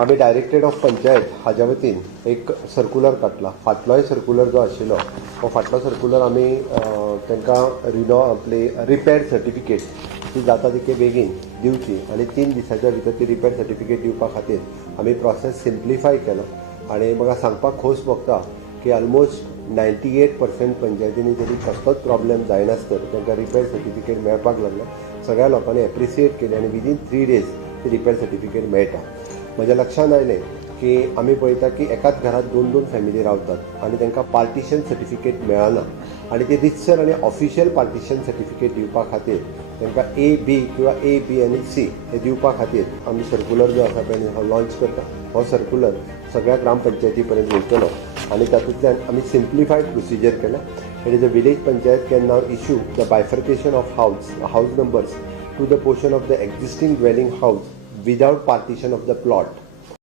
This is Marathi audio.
आम्ही डायरेक्टरेट ऑफ पंचायत हाज्या वतीन एक सर्क्युलर काडला. फाटलोय सर्क्युलर जो आशिल्लो तो फाटलो सर्क्युलर आमी तांकां आपली रिपेर सर्टिफिकेट ती जाता तितके बेगीन दिवची आनी 3 दिसाच्या भितर ती रिपेर सर्टिफिकेट दिवपा खातीर आमी प्रोसेस सिम्प्लिफाय केला. आनी म्हाका सांगपाक खोस भोगता की ऑलमोस्ट 98% पंचायतींनी तरी कसलोच प्रॉब्लेम जायनासतर तांकां रिपेर सर्टिफिकेट मेळपाक लागला. सगळ्या लोकांनी एप्रिसिएट केले आनी विदीन 3 days ती रिपेर सर्टिफिकेट मेळटा. म्हज्या लक्षांत आयलें की आमी पळयता की एकाच घरात 2-2 फॅमिली रावतात आनी तांकां पार्टिशन सर्टिफिकेट मेळना आनी ती रितसर आनी ऑफिशियल पार्टिशन सर्टिफिकेट दिवपा खातीर तांकां A-B किंवा A-B आनी C हे दिवपा खातीर आमी सर्क्युलर जो आसा पळय हो लॉन्च करता. हो सर्क्युलर सगळ्या ग्रामपंचायती पर्यंत वयतलो आनी तातूंतल्यान आमी सिम्प्लिफायड प्रोसिजर केला. It is a village panchayat can now issue the bifurcation of house numbers to the portion of the existing dwelling house without partition of the plot